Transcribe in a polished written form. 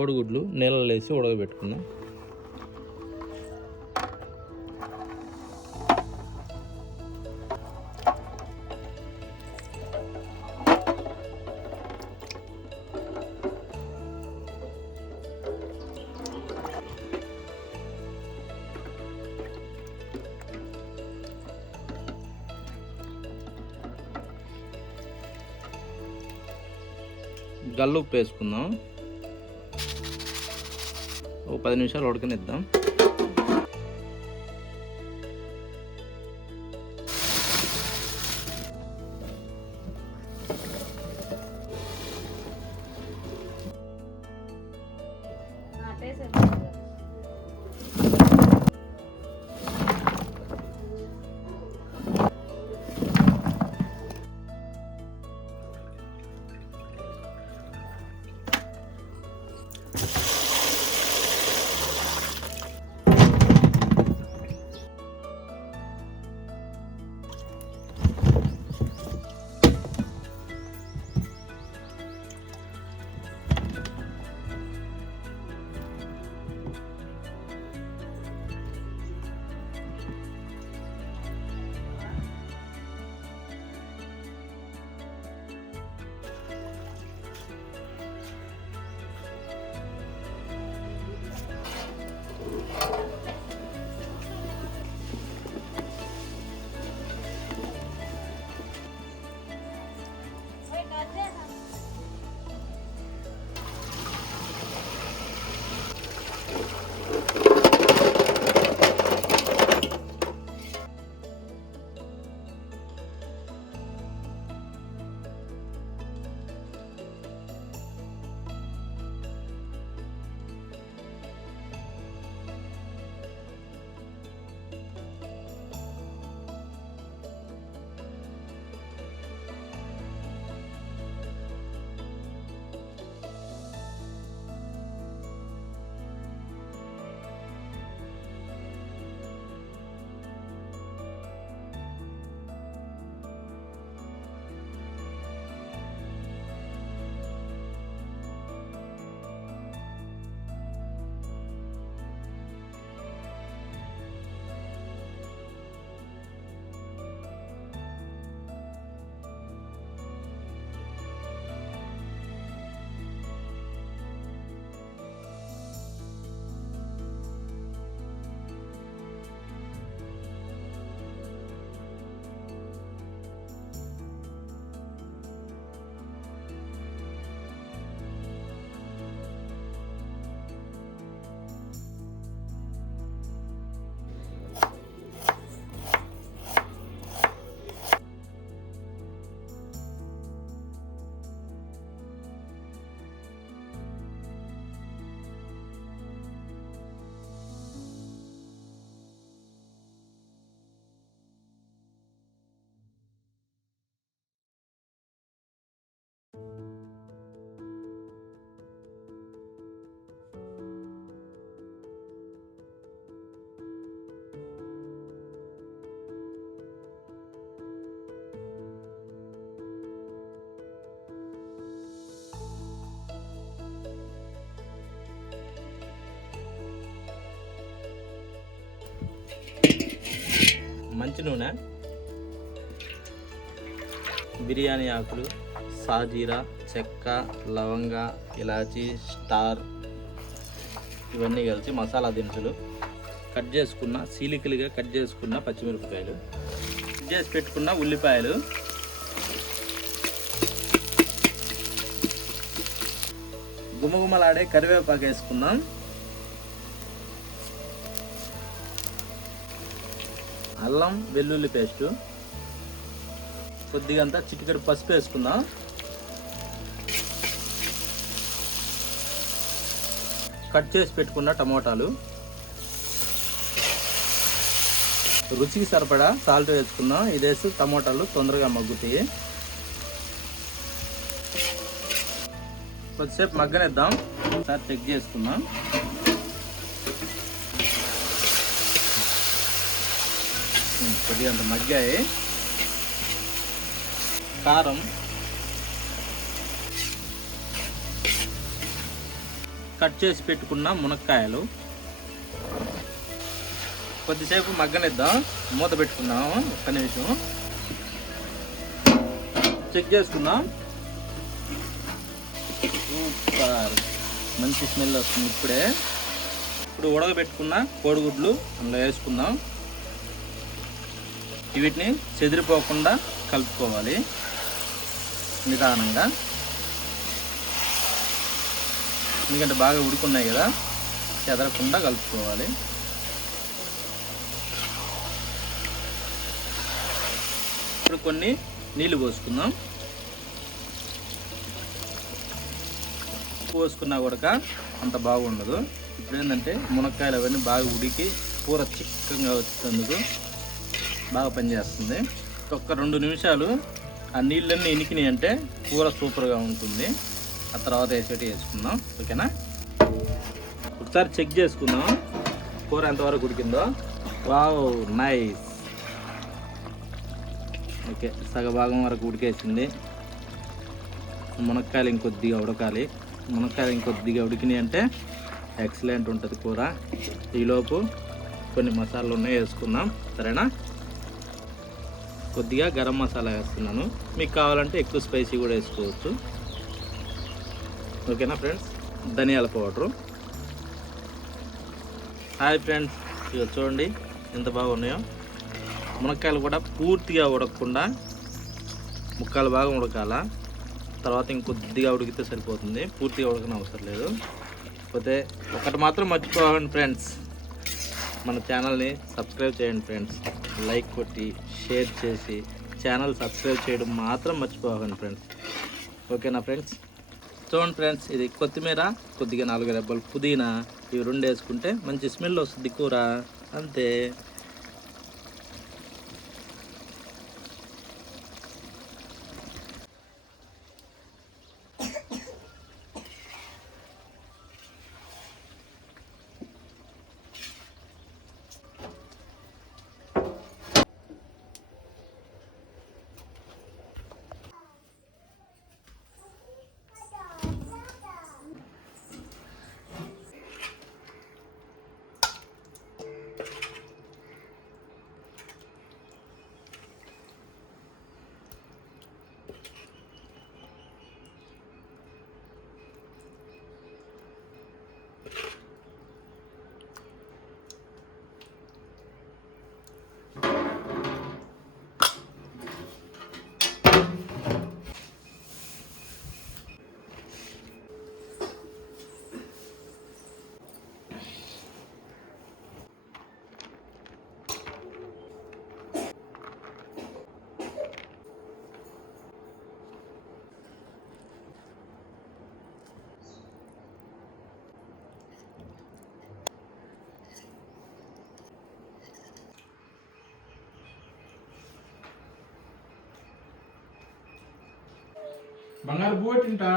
కోడిగుడ్లు నీళ్ళలో వేసి ఉడకబెట్టుకున్నాం. గల్లుప్పు వేసుకుందాం. ఒక 10 నిమిషాలు ఉడకనిద్దాం. మంచి నూనె, బిర్యానీ ఆకులు, సాజీరా, చెక్క, లవంగ, ఇలాచీ, స్టార్ ఇవన్నీ కలిసి మసాలా దినుసులు, కట్ చేసుకున్న సీలికలుగా కట్ చేసుకున్న పచ్చిమిరపకాయలు, కట్ చేసి పెట్టుకున్న ఉల్లిపాయలు, గుమగుమలాడే కరివేపాకు వేసుకుందాం. అల్లం వెల్లుల్లి పేస్టు, కొద్దిగా అంతా చిటికెడు పసుపు వేసుకుందాం. కట్ చేసి పెట్టుకున్న టమోటాలు, రుచికి సరిపడా సాల్ట్ వేసుకుందాం. ఇదేసి టమోటాలు తొందరగా మగ్గుతాయి. కొద్దిసేపు మగ్గనిద్దాం. ఒకసారి చెక్ చేసుకుందాం. కొద్దిగా అంత మగ్గాయి. కారం, కట్ చేసి పెట్టుకున్న మునక్కాయలు కొద్దిసేపు మగ్గనిద్దాం. మూత పెట్టుకుందాం. ఒక్క నిమిషం చెక్ చేసుకుందాం. సూపర్, మంచి స్మెల్ వస్తుంది. ఇప్పుడు ఉడకబెట్టుకున్న కోడిగుడ్లు అందులో వేసుకుందాం. వీటిని చెదిరిపోకుండా కలుపుకోవాలి నిదానంగా, ఎందుకంటే బాగా ఉడుకున్నాయి కదా, చెదరకుండా కలుపుకోవాలి. ఇప్పుడు కొన్ని నీళ్ళు పోసుకుందాం. పోసుకున్నా కూడా అంత బాగుండదు. ఇప్పుడు ఏంటంటే మునక్కాయలు అవన్నీ బాగా ఉడికి కూర చిక్కగా వచ్చేందుకు బాగా పనిచేస్తుంది. ఒక్క 2 నిమిషాలు ఆ నీళ్ళన్నీ ఇనికినాయి అంటే కూర సూపర్గా ఉంటుంది. ఆ తర్వాత వేసుకుందాం. ఓకేనా? ఒకసారి చెక్ చేసుకుందాం కూర ఎంతవరకు ఉడికిందో. Wow, nice. ఓకే, సగభాగం వరకు ఉడికేసింది. మునక్కాయలు ఇంకొద్దిగా ఉడకాలి. మునక్కాయలు ఇంకొద్దిగా ఉడికినాయి అంటే ఎక్సలెంట్ ఉంటుంది కూర. ఈలోపు కొన్ని మసాలాలు ఉన్నాయి, వేసుకుందాం. సరేనా? కొద్దిగా గరం మసాలా వేస్తున్నాను. మీకు కావాలంటే ఎక్కువ స్పైసీ కూడా వేసుకోవచ్చు. ఓకేనా ఫ్రెండ్స్? ధనియాల పౌడరు. హాయ్ ఫ్రెండ్స్, ఇక చూడండి ఎంత బాగున్నాయో. మునక్కాయలు కూడా పూర్తిగా ఉడకకుండా ముక్కలు బాగా ఉడకాల. తర్వాత ఇంకొద్దిగా ఉడికితే సరిపోతుంది, పూర్తిగా ఉడకని అవసరం లేదు. కాకపోతే ఒకటి మాత్రం మర్చిపోకండి ఫ్రెండ్స్, మన ఛానల్ని సబ్స్క్రైబ్ చేయండి ఫ్రెండ్స్. లైక్ కొట్టి షేర్ చేసి ఛానల్ సబ్స్క్రైబ్ చేయడం మాత్రం మర్చిపోకండి ఫ్రెండ్స్. ఓకేనా ఫ్రెండ్స్? చూడండి ఫ్రెండ్స్, ఇది కొత్తిమీర, కొద్దిగా 4 రెబ్బలు పుదీనా, ఇవి 2 వేసుకుంటే మంచి స్మెల్ వస్తుంది కూర. అంతే. బంగారు బోట్ తింటా